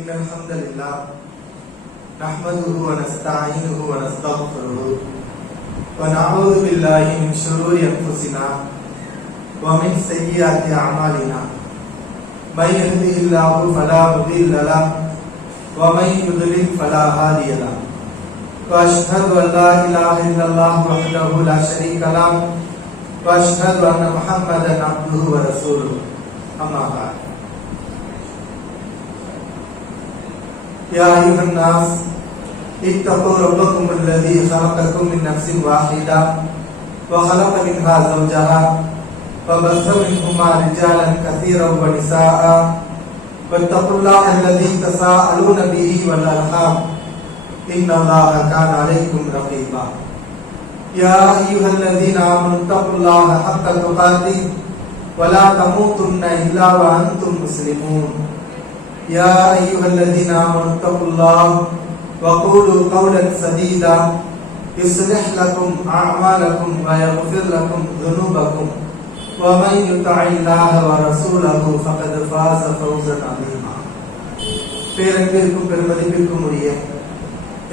إن الحمد لله نحمده ونستعينه ونستغفره ونعوذ بالله من شرور أنفسنا ومن سيئات أعمالنا من يهده الله فلا مضل له ومن يضلل فلا هادي له وأشهد أن لا إله إلا الله وحده لا شريك له وأشهد أن محمدا عبده ورسوله أما بعد يا أيها الناس اتقوا ربكم الذي خلقكم من نفس واحدة وخلق منها زوجها وبث منهما رجالا كثيرا ونساء واتقوا الله الذي تساءلون به والأرحام إن الله كان عليكم رقيبا يا أيها الذين آمنوا اتقوا الله حق تقاته ولا تموتن إلا وأنتم مسلمون يا أيها الذين آمنوا اتقوا الله وقولوا قولا سديدا يصلح لكم أعمالكم ويغفر لكم ذنوبكم ومن يطع الله ورسوله فقد فاز فوزا عظيما. பேரன்பிற்கும் பெருமதிப்பிற்கும் உரிய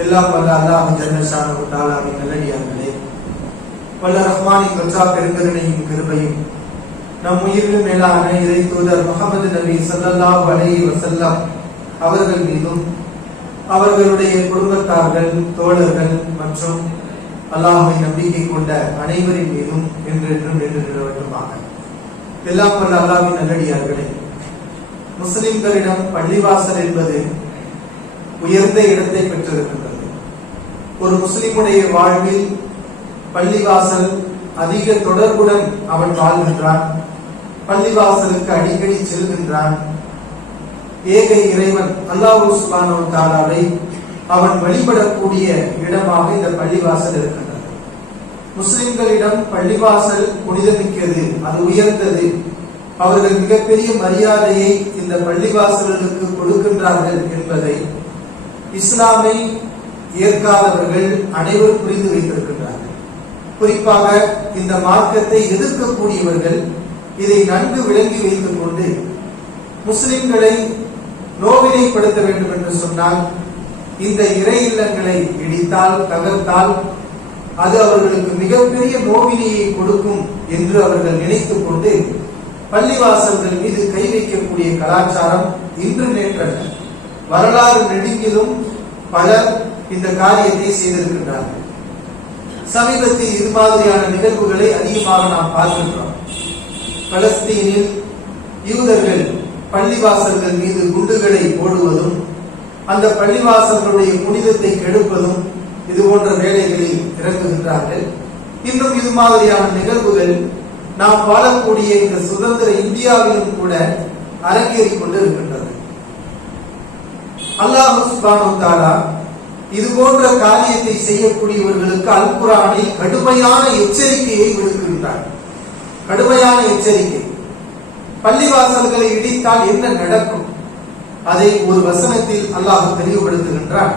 எல்லாம் வல்ல அல்லாஹ் ஜல்ல ஷானஹு தஆலாவின் நல்லடியார்களே, வல்ல ரஹ்மானின் வற்றா பெருங்கருணையும் கிருபையும் நம் உயிரிலும் மேலான இறை தூதர் முஹம்மது நபி ஸல்லல்லாஹு அலைஹி வஸல்லம் அவர்கள் மீதும் அவர்களுடைய குடும்பத்தார்கள், தோழர்கள் மற்றும் அல்லாஹ்வை நம்பிக்கை கொண்ட அனைவரின் மீதும் என்றென்றும் நின்று நிலவட்டுமாக. எல்லாம் வல்ல அல்லாஹ்வின் நல்லடியார்களே, முஸ்லிம்களிடம் பள்ளிவாசல் என்பது உயர்ந்த இடத்தை பெற்றிருக்கின்றது. ஒரு முஸ்லிமுடைய வாழ்வில் பள்ளிவாசல் அதிக தொடர்புடன் அவன் வாழ்கின்றான். பள்ளிவாசலுக்கு அடிக்கடி செல்கின்றான். ஏக இறைவன் அல்லாஹ் சுப்ஹானஹு வ தஆலாவை அவன் வழிபடக்கூடிய இடமாக இந்த பள்ளிவாசல் இருக்கின்றது. முஸ்லிம்களிடம் பள்ளிவாசல் புனிதமிக்கது, அது உயர்ந்தது. அவர்கள் மிகப்பெரிய மரியாதையை இந்த பள்ளிவாசல்களுக்கு கொடுக்கின்றார்கள் என்பதை இஸ்லாமை ஏற்காதவர்கள் அனைவரும் புரிந்து வைத்திருக்கின்றார்கள். குறிப்பாக இந்த மார்க்கத்தை எதிர்க்கக்கூடியவர்கள் இதை நன்கு விளங்கி வைத்துக் கொண்டு முஸ்லிம்களை நோவினைப்படுத்த வேண்டும் என்று சொன்னால் இந்த இறை இல்லங்களை இடித்தால், தகர்த்தால் அது அவர்களுக்கு மிகப்பெரிய நோவினையை கொடுக்கும் என்று அவர்கள் நினைத்துக் கொண்டு பள்ளிவாசல்கள் மீது கை வைக்கக்கூடிய கலாச்சாரம் இன்று நேற்றல்ல, வரலாறு நெடுங்கிலும் பலர் இந்த காரியத்தை செய்திருக்கின்றார்கள். சமீபத்தில் இது மாதிரியான நிகழ்வுகளை அதிகமாக நாம் பார்க்கின்றோம். பலஸ்தீனில் யூதர்கள் பள்ளிவாசல்கள் மீது குண்டுகளை போடுவதும் அந்த பள்ளிவாசல்களுடைய புனிதத்தை கெடுப்பதும் இது போன்ற வேலைகளில் இறங்குகின்றார்கள். இன்னும் இது மாதிரியான நிகழ்வுகள் நாம் வாழக்கூடிய இந்த சுதந்திர இந்தியாவிலும் கூட அரங்கேறிக் கொண்டு இருக்கின்றது. அல்லாஹ் சுப்ஹானஹு வ தஆலா இது போன்ற காரியத்தை செய்யக்கூடியவர்களுக்கு அல் குர்ஆனில் கடுமையான எச்சரிக்கையை விடுக்கின்றார். கடுமையான எச்சரிக்கை. பள்ளிவாசல்களை இடித்தால் என்ன நடக்கும்? அதை ஒரு வசனத்தில் அல்லாஹ் தெளிவுபடுத்துகின்றார்.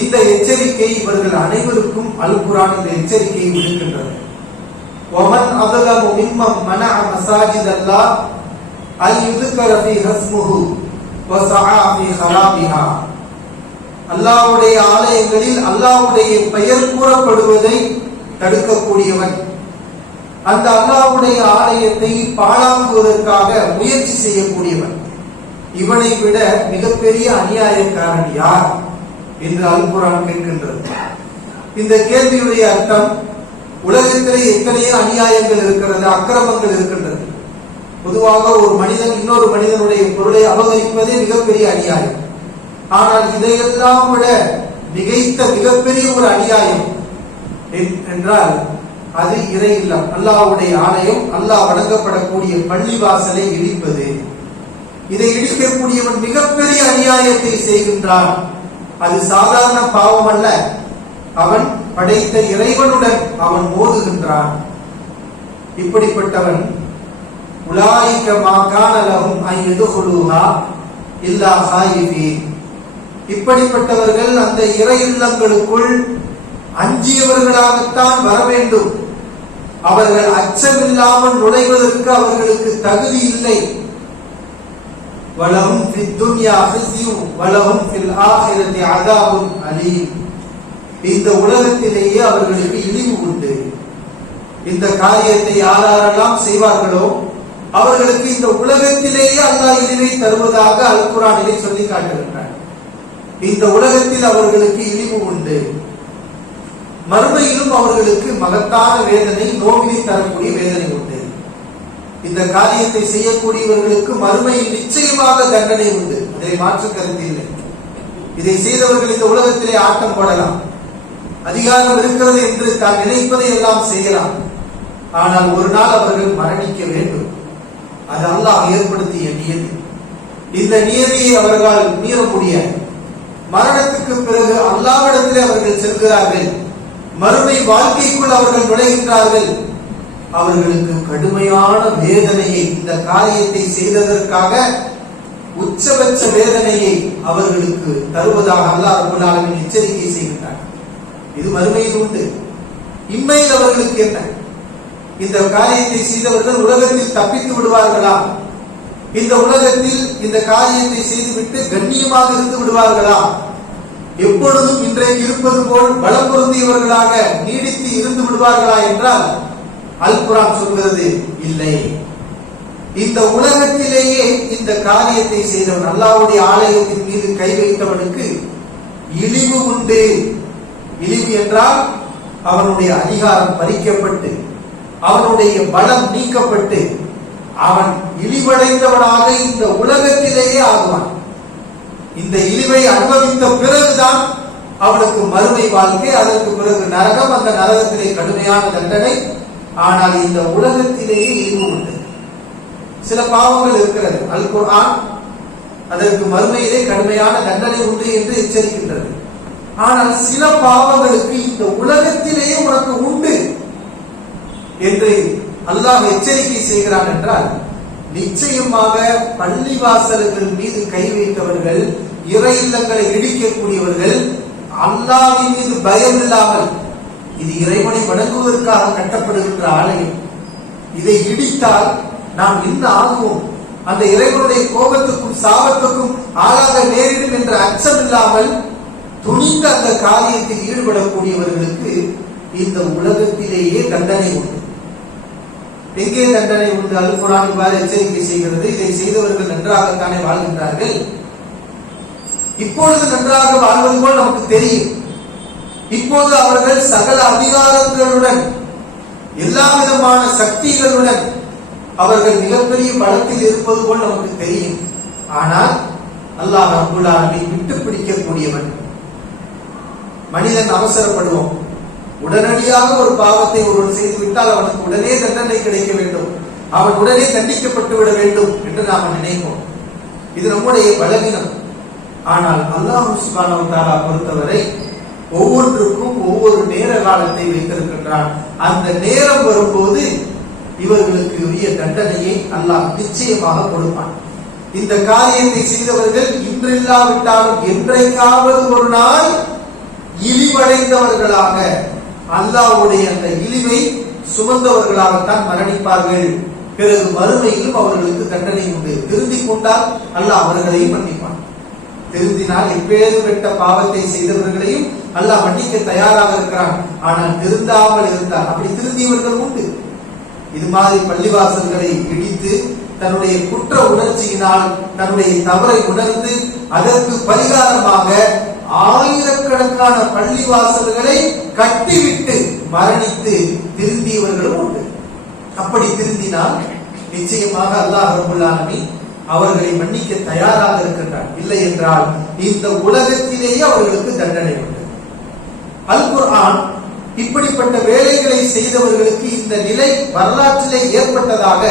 இந்த எச்சரிக்கை இவர்கள் அனைவருக்கும் அல் குர்ஆன் இந்த எச்சரிக்கையை விடுக்கின்றது. வமன் அஸலமு மிம்மன் மனஅ மஸாஜிதல்லாஹ் அன் யுذكر ஃபீஹா இஸ்முஹு வ ஸஆ ஃபீ ஹராபிஹா. அல்லாஹ்வுடைய ஆலயங்களில் அல்லாஹ்வுடைய பெயர் கூறப்படுவதை தடுக்கக்கூடியவன், அந்த அல்லாஹ்வுடைய ஆலயத்தை பாழாக்குவதற்காக முயற்சி செய்யக்கூடியவன், இவனை விட மிகப்பெரிய அநியாயக்காரன் யார் என்று அல் குர்ஆன் கேட்கின்றது. இந்த கேள்வியுடைய அர்த்தம், உலகத்திலே எத்தனையோ அநியாயங்கள் இருக்கிறது, அக்கிரமங்கள் இருக்கின்றது. பொதுவாக ஒரு மனிதன் இன்னொரு மனிதனுடைய பொருளை அபகரிப்பதே மிகப்பெரிய அநியாயம். ஆனால் இதையெல்லாம் விட மிகைத்த மிகப்பெரிய ஒரு அநியாயம் என்றால் அது இறை இல்லம், அல்லாஹ்வுடைய ஆலயம், அல்லாஹ் வணங்கப்படக்கூடிய பள்ளிவாசலை இடிப்பது. இதை இடிக்கக்கூடியவன் மிகப்பெரிய அநியாயத்தை செய்கின்றான். அது சாதாரண பாவம் அல்ல, அவன் படைத்த இறைவனுடன் அவன் மோதுகின்றான். இப்படிப்பட்டவன் உலாயிக மா கான லஹும் அன் யதுகுலூஹா இல்லா ஹாயிஃபீன். இப்படிப்பட்டவர்கள் அந்த இறை இல்லங்களுக்குள் அஞ்சியவர்களாகத்தான் வர வேண்டும். அவர்கள் அச்சமில்லாமல் நுழைவதற்கு அவர்களுக்கு தகுதி இல்லை. வலஹும் ஃபித் துன்யா ஹிஸ்யு வலஹும் ஃபில் ஆখিরাতি அஸாபுன் அலீம். இந்த உலகத்திலேயே அவர்களுக்கு இழிவு உண்டு. இந்த காரியத்தை யாரெல்லாம் செய்வார்களோ அவர்களுக்கு இந்த உலகத்திலேயே அல்லாஹ் இழிவை தருவதாக அல் குர்ஆனிலே சொல்லி காட்டுகின்றார். இந்த உலகத்தில் அவர்களுக்கு இழிவு உண்டு, மறுமையிலும் அவர்களுக்கு மகத்தான வேதனை, நோவினை தரக்கூடிய வேதனை உண்டு. இந்த காரியத்தை செய்யக்கூடியவர்களுக்கு மறுமையில் நிச்சயமாக தண்டனை உண்டு, அதை மாற்று கருத்து இல்லை. இதை செய்தவர்கள் இந்த உலகத்திலே ஆட்டம் போடலாம், அதிகாரம் இருக்கிறது என்று தான் நினைப்பதை எல்லாம் செய்யலாம். ஆனால் ஒரு நாள் அவர்கள் மரணிக்க வேண்டும். அது அல்லாஹ் ஏற்படுத்திய நியதி. இந்த நியதியை அவர்களால் மீற முடியாது. மரணத்துக்கு பிறகு அல்லாஹ்விடத்திலே அவர்கள் செல்கிறார்கள், மறுமை வாழ்க்கைக்குள் அவர்கள் நுழைகின்றார்கள். அவர்களுக்கு கடுமையான வேதனையை, இந்த காரியத்தை செய்ததற்காக உச்சபட்ச வேதனையை அவர்களுக்கு தருவதாக அல்லாஹ் ரப்பல் ஆலமீன் எச்சரிக்கை செய்கின்றார். இது மறுமையில் உண்டு. இம்மையில் அவர்களுக்கு என்ன? இந்த காரியத்தை செய்தவர்கள் உலகத்தில் தப்பித்து விடுவார்களா? இந்த உலகத்தில் இந்த காரியத்தை செய்துவிட்டு கண்ணியமாக இருந்து விடுவார்களா? எப்பொழுதும் இன்றைக்கு இருப்பது போல் பலம் பொருந்தியவர்களாக நீடித்து இருந்து விடுவார்களா என்றால் அல் குர்ஆன் சொல்கிறது இல்லை. இந்த உலகத்திலேயே இந்த காரியத்தை செய்தவன், அல்லாஹ்வுடைய ஆலயத்தின் மீது கை வைத்தவனுக்கு இழிவு உண்டு. இழிவு என்றால் அவனுடைய அதிகாரம் பறிக்கப்பட்டு, அவனுடைய பலம் நீக்கப்பட்டு, அவன் இழிவடைந்தவனாக இந்த உலகத்திலேயே ஆகுவான். இந்த இழிவை அனுபவித்த பிறகுதான் அவனுக்கு மறுமை வாழ்க்கை, அதற்கு பிறகு நரகம், அந்த நரகத்திலே கடுமையான தண்டனை. ஆனால் இந்த உலகத்திலேயே இழிவு உண்டு. சில பாவங்கள் இருக்கிறது, அல் குர்ஆன் அதற்கு மறுமையிலே கடுமையான தண்டனை உண்டு என்று எச்சரிக்கின்றது. ஆனால் சில பாவங்களுக்கு இந்த உலகத்திலேயே உனக்கு உண்டு என்று அல்லாஹ் எச்சரிக்கை செய்கிறான் என்றால், நிச்சயமாக பள்ளிவாசல்கள் மீது கை வைத்தவர்கள், இறை இல்லங்களை இடிக்கக்கூடியவர்கள், அல்லாஹ்வின் மீது பயம் இல்லாமல், இது இறைவனை வணங்குவதற்காக கட்டப்படுகின்ற ஆலயம், இதை இடித்தால் நாம் என்ன ஆகுவோம், அந்த இறைவனுடைய கோபத்துக்கும் சாபத்துக்கும் ஆளாக நேரிடும் என்ற அச்சம் இல்லாமல் துணிந்த அந்த காரியத்தில் ஈடுபடக்கூடியவர்களுக்கு இந்த உலகத்திலேயே தண்டனை உண்டு. எங்கே தண்டனை உண்டு? அல் குர்ஆன் இவ்வாறு எச்சரிக்கை செய்கிறது. இதை செய்தவர்கள் நன்றாகத்தானே வாழ்கின்றார்கள். இப்பொழுது நன்றாக வாழ்வது போல் நமக்கு தெரியும். இப்போது அவர்கள் சகல அதிகாரங்களுடன், எல்லா விதமான சக்திகளுடன் அவர்கள் மிகப்பெரிய பலத்தில் இருப்பது போல் நமக்கு தெரியும். ஆனால் அல்லாஹ் ரப்பல் ஆலமீன் விட்டு பிடிக்கக்கூடியவன். மனிதன் அவசரப்படுவோம், உடனடியாக ஒரு பாவத்தை ஒருவன் செய்துவிட்டால் அவனுக்கு உடனே தண்டனை கிடைக்க வேண்டும், அவன் உடனே தண்டிக்கப்பட்டு விட வேண்டும் என்று நாம் நினைப்போம். இது நம்முடைய பலவீனம். ஆனால் அல்லாஹ் சுப்ஹானஹு வ தஆலா பொறுத்தவரை ஒவ்வொன்றுக்கும் ஒவ்வொரு நேர காலத்தை வைத்திருக்கின்றான். அந்த நேரம் வரும்போது இவர்களுக்கு உரிய தண்டனையை அல்லாஹ் நிச்சயமாக கொடுப்பான். இந்த காரியத்தை செய்தவர்கள் இன்றில்லாவிட்டாலும் என்றைக்காவது ஒரு நாள் இழிவடைந்தவர்களாக, அல்லாஹ்வுடைய அந்த இழிவை சுமந்தவர்களாகத்தான் மரணிப்பார்கள். பிறகு மறுமையிலும் அவர்களுக்கு தண்டனை உண்டு. திருந்திக் கொண்டால் அல்லாஹ் அவர்களையும் மன்னிப்பான். திருந்தினால் எப்பேறுபட்ட பாவத்தை செய்தவர்களையும் அல்லாஹ் மன்னிக்க தயாராக இருக்கிறான். ஆனால் திருந்தாமல் இருந்தால், அப்படி திருந்தியவர்கள் உண்டு. இது மாதிரி பள்ளிவாசல்களை இடித்து தன்னுடைய குற்ற உணர்ச்சியினால் தன்னுடைய தவறை உணர்ந்து அதற்கு பரிகாரமாக ஆயிரக்கணக்கான பள்ளிவாசல்களை கட்டிவிட்டு மரணித்து திருந்தியவர்களும் உண்டு. அப்படி திருந்தினால் நிச்சயமாக அல்லாஹ் ரப்பல் ஆலமீன் அவர்களை மன்னிக்க தயாராக இருக்கின்றார். இல்லை என்றால் இந்த உலகத்திலேயே அவர்களுக்கு தண்டனை உண்டு. அல் குர்ஆன் இப்படிப்பட்ட வேலைகளை செய்தவர்களுக்கு இந்த நிலை வரலாற்றிலே ஏற்பட்டதாக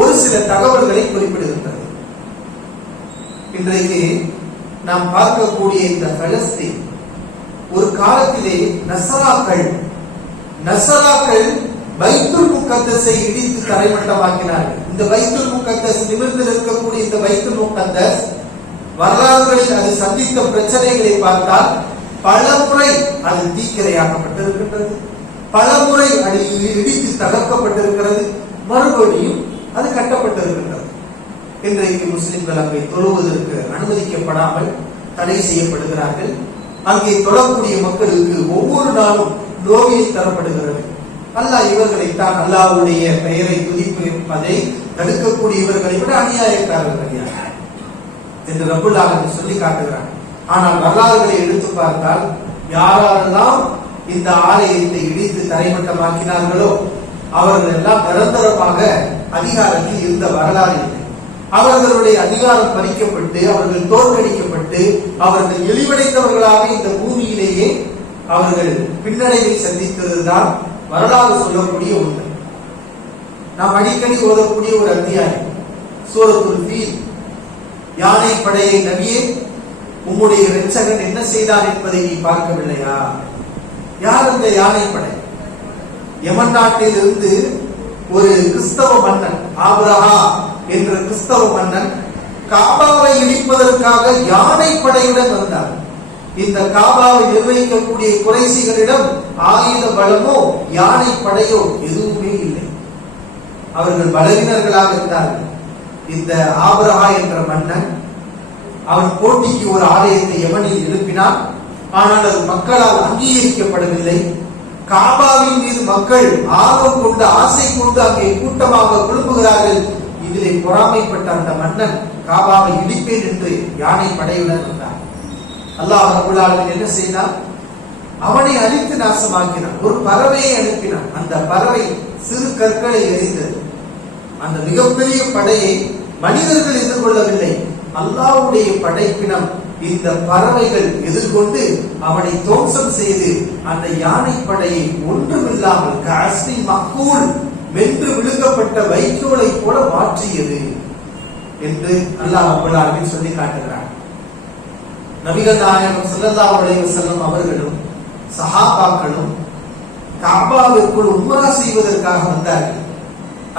ஒரு சில தகவல்களை குறிப்பிடுகின்றது. இன்றைக்கு நாம் பார்க்கக்கூடிய இந்த பலஸ்தீன், ஒரு காலத்திலே நசராக்கள் பைத்துல் முகத்தஸை இடித்து தரைமட்டமாக்கினார்கள். இந்த பைத்துல் முகத்தஸ், நிமிர்ந்து நிற்கக்கூடிய இந்த பைத்துல் முகத்தஸ் வரலாறுகளில் அது சந்தித்த பிரச்சனைகளை பார்த்தால் பலமுறை அது தீக்கிரையாக்கப்பட்டிருக்கின்றது, பலமுறை அது இடித்து தகர்க்கப்பட்டிருக்கிறது, மறுபடியும் அது கட்டப்பட்டிருக்கின்றது. இன்றைக்கு முஸ்லிம்கள் அங்கே தொழுவதற்கு அனுமதிக்கப்படாமல் தடை செய்யப்படுகிறார்கள். அங்கே தொழக்கூடிய மக்களுக்கு ஒவ்வொரு நாளும் நோயில் தரப்படுகிறது. அல்லாஹ் இவர்களைத்தான் அல்லாஹ்வுடைய பெயரை துதிப்பதை தடுக்கக்கூடிய இவர்களை விட அநியாயக்காரர்கள் யார் என்று ரப்புல் ஆலமீன் சொல்லி காட்டுகிறார். ஆனால் வரலாறுகளை எடுத்து பார்த்தால் யாரெல்லாம் இந்த ஆலயத்தை இடித்து தரைமட்டமாக்கினார்களோ அவர்கள் எல்லாம் நிரந்தரமாக அதிகாரத்தில் இருந்த வரலாறு இல்லை. அவர்களுடைய அதிகாரம் பறிக்கப்பட்டு அவர்கள் தோற்கடிக்கப்பட்டு அவர்கள் இழிவடைந்தவர்களாக இந்த பூமியிலேயே அவர்கள் பின்னடைவை சந்தித்ததுதான் வரலாறு சொல்லக்கூடிய உண்மை. நாம் அடிக்கடி ஓதக்கூடிய ஒரு அத்தியாயம் சூரத்துல் ஃபீல். யானை படையை நபியே, உம்முடைய இரட்சகன் என்ன செய்தார் என்பதை நீ பார்க்கவில்லையா? யார் அந்த யானை படை? யமன் நாட்டில் இருந்து ஒரு கிறிஸ்தவ மன்னன், ஆபிரஹா என்ற கிறிஸ்தவ மன்னன் காபாவை இடிப்பதற்காக யானை படையுடன் வந்தார். இந்த காபாவை நிர்வகிக்கக்கூடிய குறைசிகளிடம் ஆயுத பலமோ யானை படையோ எதுவுமே இல்லை. அவர்கள் பலவீனர்களாக இருந்தார்கள். இந்த ஆபிரஹா என்ற மன்னன் அவன் போட்டிக்கு ஒரு ஆலயத்தை யமனில் எழுப்பினான். ஆனால் அது மக்களால் அங்கீகரிக்கப்படவில்லை. காபாவின் மீது மக்கள் ஆர்வம் கொண்டு ஆசை கொண்டு அங்கே கூட்டமாக குழும்புகிறார்கள். இதிலே பொறாமைப்பட்ட அந்த மன்னன் காபாவை இடிப்பேன் என்று யானை படையுடன் வந்தார். அல்லாஹ் ரப்பல் ஆலமீன் என்ன செய்தான்? அவனை அழித்து நாசமாக்கினான். ஒரு பறவையை அனுப்பினான். அந்த பறவை சிறு கற்களை எறிந்தது. அந்த மிகப்பெரிய படையை மனிதர்கள் எதிர்கொள்ளவில்லை. அல்லாஹ்வுடைய படைப்பினம் இந்த பறவைகள் எதிர்கொண்டு அவனை துவம்சம் செய்து அந்த யானை படையை ஒன்றுமில்லாமல் காஸ்மி மக்கூல் வென்று விழுங்கப்பட்ட வைக்கோலை போல மாற்றியது என்று அல்லாஹ் ரப்பல் ஆலமீன் சொல்லி காட்டுகிறார். நபிகள் நாயகம் ஸல்லல்லாஹு அலைஹி வஸல்லம் அவர்களும் சஹாபாக்களும் காபாவிற்குள் உம்ரா செய்வதற்காக வந்தார்கள்.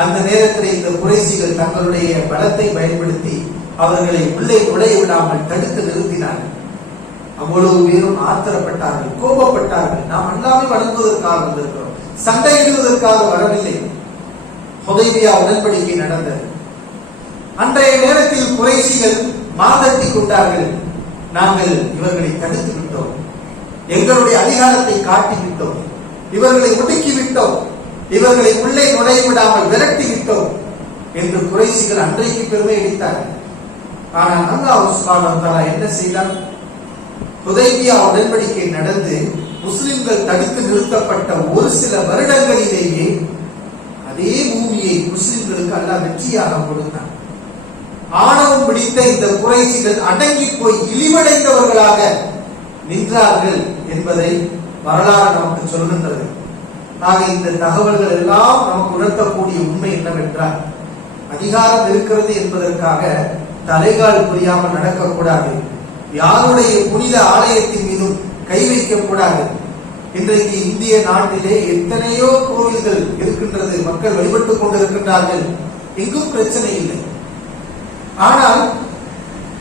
அந்த நேரத்தில் இந்த குறைஷிகள் தங்களுடைய பலத்தை பயன்படுத்தி அவர்களை உள்ளே நுழைய விடாமல் தடுத்து நிறுத்தினார்கள். அவ்வளவு பேரும் ஆத்திரப்பட்டார்கள், கோபப்பட்டார்கள். நாம் எல்லாமே வணங்குவதற்காக வந்திருக்கிறோம், சண்டையிடுவதற்காக வரவில்லை. ஹுதைபியா உடன்படிக்கை நடந்தது. அன்றைய நேரத்தில் குறைஷிகள் மாதட்டி கொண்டார்கள். நாங்கள் இவர்களை தடுத்து விட்டோம், எங்களுடைய அதிகாரத்தை காட்டிவிட்டோம், இவர்களை ஒடுக்கி விட்டோம், இவர்களை உள்ளே நுழைய விடாமல் விரட்டி விட்டோம் என்று குறைஷிகள் அன்றைக்கு பெருமை அடித்தார்கள். ஆனால் அல்லாஹ் சுப்ஹானஹு வ தஆலா என்ன செய்தார்? ஹுதைபியா உடன்படிக்கை நடந்து முஸ்லிம்கள் தடுத்து நிறுத்தப்பட்ட ஒரு சில வருடங்களிலேயே அதே பூமியை முஸ்லிம்களுக்கு அல்லாஹ் வெற்றியாக கொடுத்தார். ஆணவம் பிடித்த இந்த குறைஷிகள் அடங்கி போய் இழிவடைந்தவர்களாக நின்றார்கள் என்பதை வரலாறு நமக்கு சொல்கின்றது. ஆக இந்த தகவல்கள் எல்லாம் நமக்கு உணர்த்தக்கூடிய உண்மை என்னவென்றால், அதிகாரம் இருக்கிறது என்பதற்காக தலைகால் புரியாமல் நடக்கக்கூடாது. யாருடைய புனித ஆலயத்தின் மீதும் கை வைக்கக்கூடாது. இன்றைக்கு இந்திய நாட்டிலே எத்தனையோ கோவில்கள் இருக்கின்றது, மக்கள் வழிபட்டுக் கொண்டிருக்கின்றார்கள், எங்கும் பிரச்சனை இல்லை. ஆனால்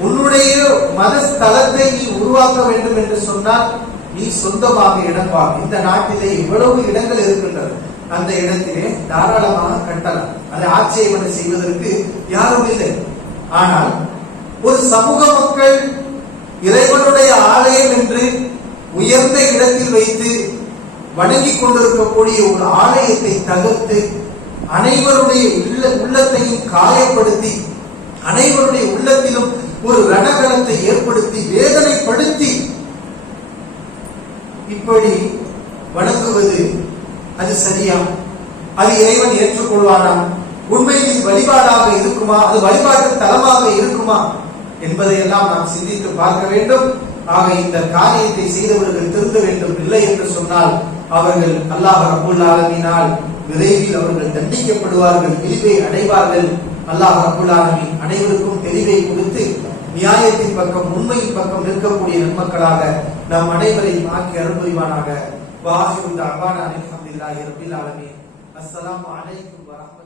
உன்னுடைய மத ஸ்தலத்தை நீ உருவாக்க வேண்டும் என்று சொன்னால் நீ சொந்தமாக இடம் வா. இந்த நாட்டிலே இவ்வளவு இடங்கள் இருக்கின்றது, அந்த இடத்திலே தாராளமாக கட்டலாம், அதை ஆட்சேபனை செய்வதற்கு யாரும் இல்லை. ஆனால் ஒரு சமூக மக்கள் இறைவனுடைய ஆலயம் என்று உயர்ந்த இடத்தில் வைத்து வணங்கிக் கொண்டிருக்கக்கூடிய ஒரு ஆலயத்தை தகர்த்து அனைவருடைய உள்ளத்தையும் காயப்படுத்தி அனைவருடைய உள்ளத்திலும் ஒரு ரணகலத்தை ஏற்படுத்தி வேதனைப்படுத்தி இப்படி வணங்குவது அது சரியா? அது இறைவன் ஏற்றுக்கொள்வானா? உண்மையில் வழிபாடாக இருக்குமா? அது வழிபாட்டு தலமாக இருக்குமா என்பதையெல்லாம் நாம் சிந்தித்து பார்க்க வேண்டும். ஆக இந்த காரியத்தை செய்தவர்கள் திருந்த வேண்டும். இல்லை என்று சொன்னால் அவர்கள் அல்லாஹ் ரப்பல் ஆலமீனால் விரைவில் அவர்கள் தண்டிக்கப்படுவார்கள், இழிவை அடைவார்கள். அல்லாஹ் ரப்பல் ஆலமீன் அனைவருக்கும் தெளிவை கொடுத்து நியாயத்தின் பக்கம் உண்மையின் பக்கம் நிற்கக்கூடிய நன்மக்களாக நம் அனைவரையும் ஆக்கி அருள் புரிவானாக. வாஹிரு தஅவானா அல்ஹம்துலில்லாஹி ரப்பில் ஆலமீன். அஸ்ஸலாமு அலைக்கும் வரஹ்மத்துல்லாஹி